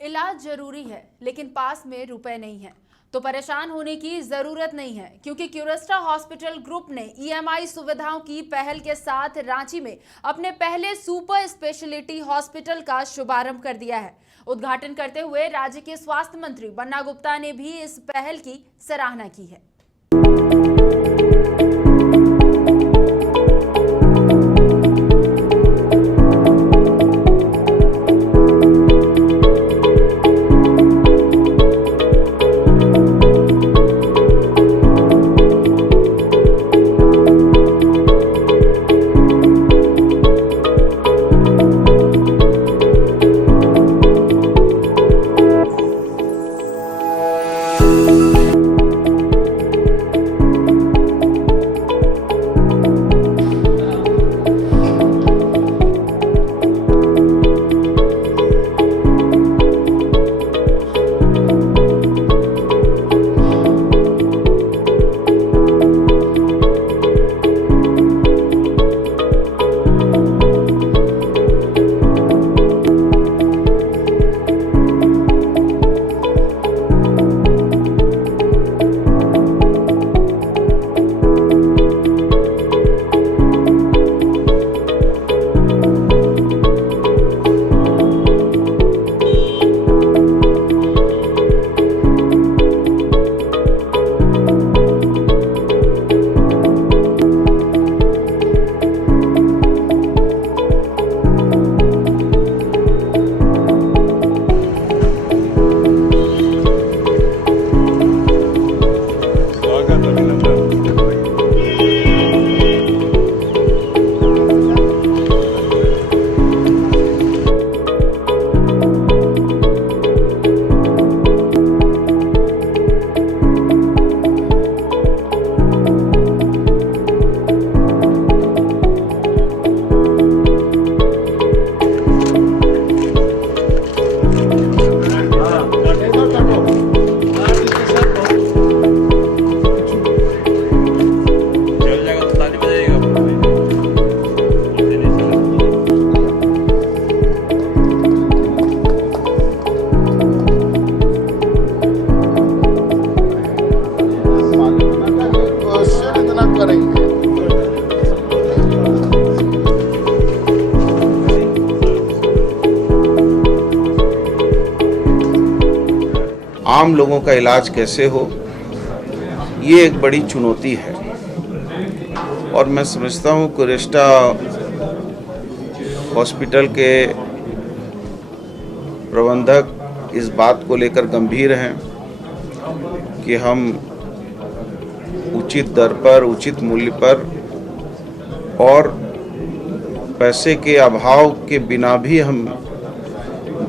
इलाज जरूरी है लेकिन पास में रुपए नहीं है तो परेशान होने की जरूरत नहीं है, क्योंकि क्यूरेस्टा हॉस्पिटल ग्रुप ने ईएमआई सुविधाओं की पहल के साथ रांची में अपने पहले सुपर स्पेशलिटी हॉस्पिटल का शुभारंभ कर दिया है। उद्घाटन करते हुए राज्य के स्वास्थ्य मंत्री बन्ना गुप्ता ने भी इस पहल की सराहना की है। आम लोगों का इलाज कैसे हो, ये एक बड़ी चुनौती है। और मैं समझता हूँ क्यूरेस्टा हॉस्पिटल के प्रबंधक इस बात को लेकर गंभीर हैं कि हम उचित दर पर, उचित मूल्य पर और पैसे के अभाव के बिना भी हम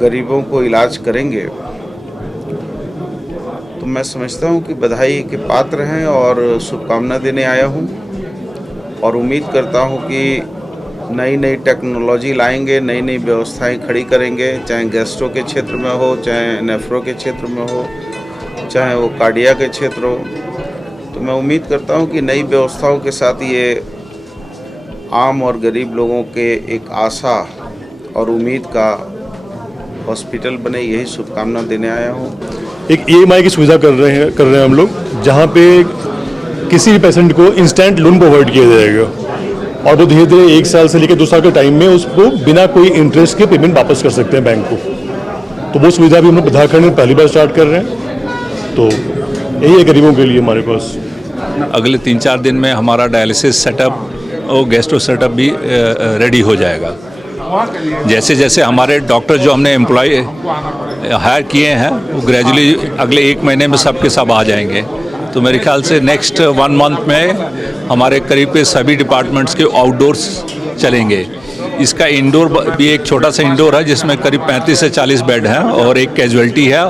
गरीबों को इलाज करेंगे। तो मैं समझता हूँ कि बधाई के पात्र हैं और शुभकामना देने आया हूँ और उम्मीद करता हूँ कि नई नई टेक्नोलॉजी लाएंगे, नई नई व्यवस्थाएं खड़ी करेंगे, चाहे गैस्ट्रो के क्षेत्र में हो, चाहे नेफ्रो के क्षेत्र में हो, चाहे वो कार्डिया के क्षेत्र हो। तो मैं उम्मीद करता हूँ कि नई व्यवस्थाओं के साथ ये आम और गरीब लोगों के एक आशा और उम्मीद का हॉस्पिटल बने, यही शुभकामना देने आया हूँ। एक ईएमआई की सुविधा कर रहे हैं हम लोग, जहाँ पे किसी भी पेशेंट को इंस्टेंट लोन प्रोवाइड किया जाएगा और वो धीरे धीरे 1 साल से लेकर 2 साल के टाइम में उसको बिना कोई इंटरेस्ट के पेमेंट वापस कर सकते हैं बैंक को। तो वो सुविधा भी हम लोग प्रधानमंत्री में पहली बार स्टार्ट कर रहे हैं। तो यही है गरीबों के लिए हमारे पास। अगले 3-4 दिन में हमारा डायलिसिस सेटअप और गैस्ट्रो सेटअप भी रेडी हो जाएगा। जैसे जैसे हमारे डॉक्टर जो हमने एम्प्लॉय हायर किए हैं वो ग्रेजुअली अगले 1 महीने में सबके सब आ जाएंगे। तो मेरे ख्याल से नेक्स्ट 1 मंथ में हमारे करीब के सभी डिपार्टमेंट्स के आउटडोर्स चलेंगे। इसका इंडोर भी एक छोटा सा इंडोर है जिसमें करीब 35 से 40 बेड हैं और एक कैजुअलिटी है।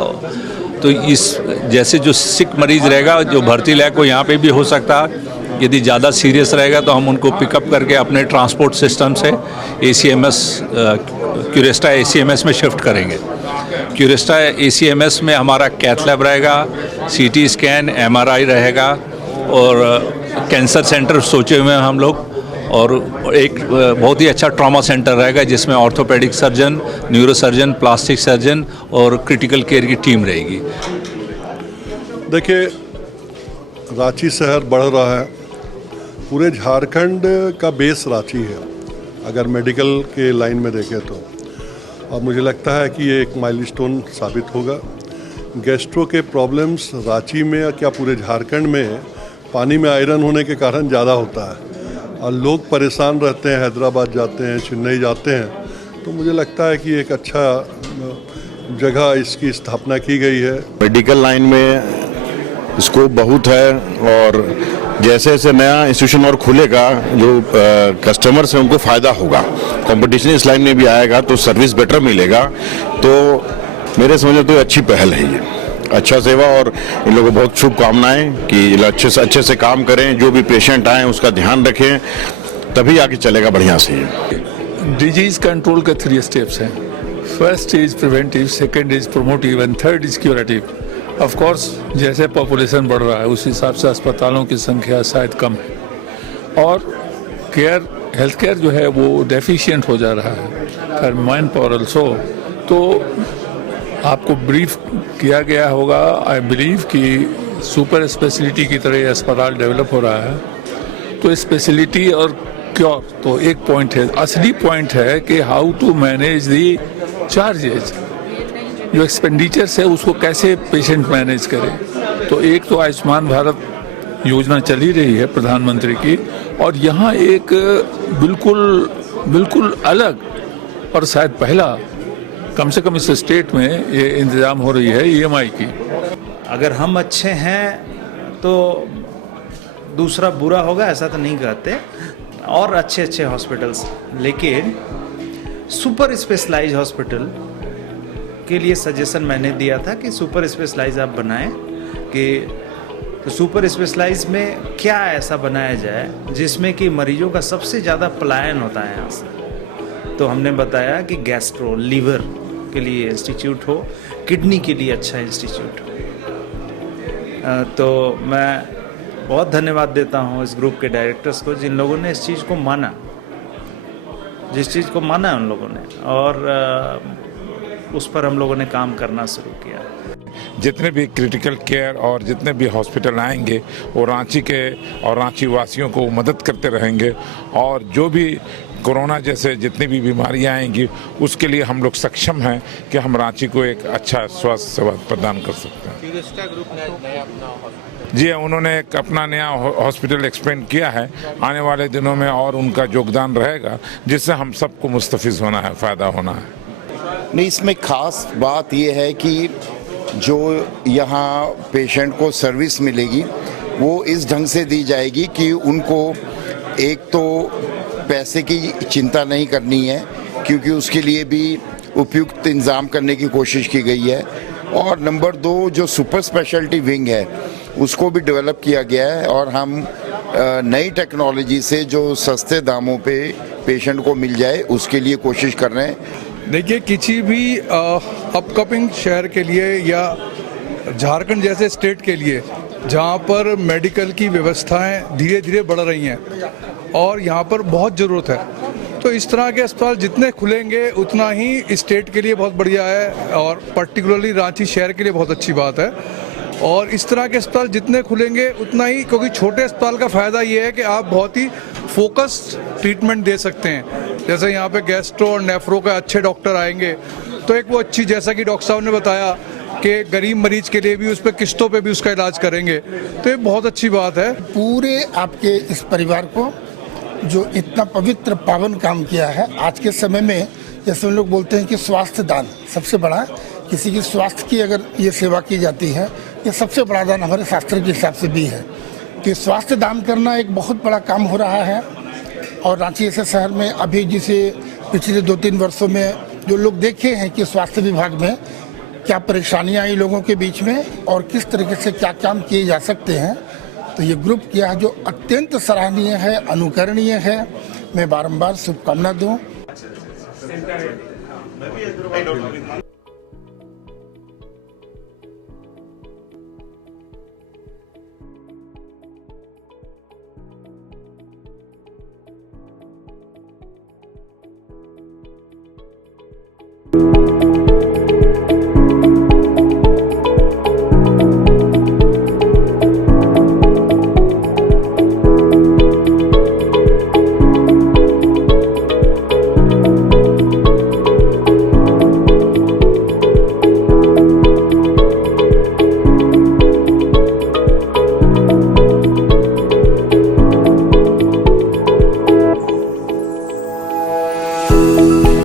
तो इस जैसे जो सिक मरीज रहेगा जो भर्ती लायक को यहाँ पे भी हो सकता है, यदि ज़्यादा सीरियस रहेगा तो हम उनको पिकअप करके अपने ट्रांसपोर्ट सिस्टम से ACMS क्यूरेस्टा ACMS में शिफ्ट करेंगे। क्यूरेस्टा ACMS में हमारा कैथ लैब रहेगा, CT स्कैन, MRI रहेगा और कैंसर सेंटर सोचे हुए हैं हम लोग। और एक बहुत ही अच्छा ट्रॉमा सेंटर रहेगा जिसमें orthopaedic surgeon, neuro surgeon, plastic surgeon और क्रिटिकल केयर की टीम रहेगी। देखिए, रांची शहर बढ़ रहा है, पूरे झारखंड का बेस रांची है अगर मेडिकल के लाइन में देखें तो, और मुझे लगता है कि ये एक माइलस्टोन साबित होगा। गैस्ट्रो के प्रॉब्लम्स रांची में या क्या पूरे झारखंड में पानी में आयरन होने के कारण ज़्यादा होता है और लोग परेशान रहते हैं, हैदराबाद जाते हैं, चेन्नई जाते हैं, तो मुझे लगता है कि एक अच्छा जगह इसकी स्थापना की गई है। मेडिकल लाइन में स्कोप बहुत है और जैसे जैसे नया इंस्टीट्यूशन और खुलेगा जो कस्टमर्स हैं उनको फ़ायदा होगा, कंपटीशन इस लाइन में भी आएगा तो सर्विस बेटर मिलेगा। तो मेरे समझ में तो अच्छी पहल है ये, अच्छा सेवा, और इन लोगों को बहुत शुभकामनाएं कि अच्छे से काम करें, जो भी पेशेंट आए उसका ध्यान रखें, तभी आगे चलेगा बढ़िया से। डिजीज कंट्रोल के 3 स्टेप्स हैं। First is preventive, second is promotive and third is curative. Of course जैसे पॉपुलेशन बढ़ रहा है उस हिसाब से अस्पतालों की संख्या शायद कम है और हेल्थ केयर जो है वो डेफिशिएंट हो जा रहा है फॉर मैन पावर ऑल्सो। तो आपको ब्रीफ किया गया होगा, आई बिलीव कि सुपर स्पेशलिटी की तरह ये अस्पताल डेवलप हो रहा है। तो स्पेशलिटी और क्योर तो एक पॉइंट है, असली पॉइंट है कि how to manage the charges, जो एक्सपेंडिचर्स है उसको कैसे पेशेंट मैनेज करे। तो एक तो आयुष्मान भारत योजना चली रही है प्रधानमंत्री की, और यहाँ एक बिल्कुल अलग और शायद पहला, कम से कम इस स्टेट में ये इंतजाम हो रही है EMI की। अगर हम अच्छे हैं तो दूसरा बुरा होगा ऐसा तो नहीं कहते, और अच्छे हॉस्पिटल्स, लेकिन सुपर स्पेशलाइज हॉस्पिटल के लिए सजेशन मैंने दिया था कि सुपर स्पेशलाइज आप बनाएं, कि तो सुपर स्पेशलाइज में क्या ऐसा बनाया जाए जिसमें कि मरीजों का सबसे ज़्यादा पलायन होता है यहाँ से। तो हमने बताया कि गैस्ट्रो, लीवर के लिए इंस्टीट्यूट हो, किडनी के लिए अच्छा इंस्टीट्यूट हो। तो मैं बहुत धन्यवाद देता हूँ इस ग्रुप के डायरेक्टर्स को, जिन लोगों ने इस चीज़ को माना, जिस चीज़ को माना उन लोगों ने, और उस पर हम लोगों ने काम करना शुरू किया। जितने भी क्रिटिकल केयर और जितने भी हॉस्पिटल आएंगे वो रांची के और रांची वासियों को मदद करते रहेंगे, और जो भी कोरोना जैसे जितनी भी बीमारियां आएंगी उसके लिए हम लोग सक्षम हैं कि हम रांची को एक अच्छा स्वास्थ्य सेवा प्रदान कर सकते हैं। जी, उन्होंने एक अपना नया हॉस्पिटल एक्सपेंड किया है, आने वाले दिनों में और उनका योगदान रहेगा जिससे हम सबको मुस्तफिज होना है, फ़ायदा होना है। नहीं, इसमें खास बात यह है कि जो यहाँ पेशेंट को सर्विस मिलेगी वो इस ढंग से दी जाएगी कि उनको एक तो पैसे की चिंता नहीं करनी है, क्योंकि उसके लिए भी उपयुक्त इंतजाम करने की कोशिश की गई है, और नंबर 2 जो सुपर स्पेशलिटी विंग है उसको भी डेवलप किया गया है, और हम नई टेक्नोलॉजी से जो सस्ते दामों पे पेशेंट को मिल जाए उसके लिए कोशिश कर रहे हैं। देखिए, किसी भी अपकमिंग शहर के लिए या झारखंड जैसे स्टेट के लिए जहां पर मेडिकल की व्यवस्थाएं धीरे धीरे बढ़ रही हैं और यहां पर बहुत ज़रूरत है, तो इस तरह के अस्पताल जितने खुलेंगे उतना ही स्टेट के लिए बहुत बढ़िया है, और पर्टिकुलरली रांची शहर के लिए बहुत अच्छी बात है। और इस तरह के अस्पताल जितने खुलेंगे उतना ही, क्योंकि छोटे अस्पताल का फ़ायदा ये है कि आप बहुत ही फोकस्ड ट्रीटमेंट दे सकते हैं। जैसे यहाँ पे गैस्ट्रो और नेफ्रो का अच्छे डॉक्टर आएंगे तो एक वो अच्छी, जैसा कि डॉक्टर साहब ने बताया कि गरीब मरीज के लिए भी उस पर किस्तों पे भी उसका इलाज करेंगे, तो ये बहुत अच्छी बात है। पूरे आपके इस परिवार को जो इतना पवित्र पावन काम किया है आज के समय में, जैसे हम लोग बोलते हैं कि स्वास्थ्य दान सबसे बड़ा, किसी की स्वास्थ्य की अगर ये सेवा की जाती है, ये सबसे बड़ा दान हमारे शास्त्र के हिसाब से भी है कि स्वास्थ्य दान करना एक बहुत बड़ा काम हो रहा है। और रांची ऐसे शहर में अभी जिसे पिछले 2-3 वर्षों में जो लोग देखे हैं कि स्वास्थ्य विभाग में क्या परेशानियां आई लोगों के बीच में और किस तरीके से क्या काम किए जा सकते हैं, तो ये ग्रुप किया जो अत्यंत सराहनीय है, अनुकरणीय है। मैं बारंबार शुभकामना दूं।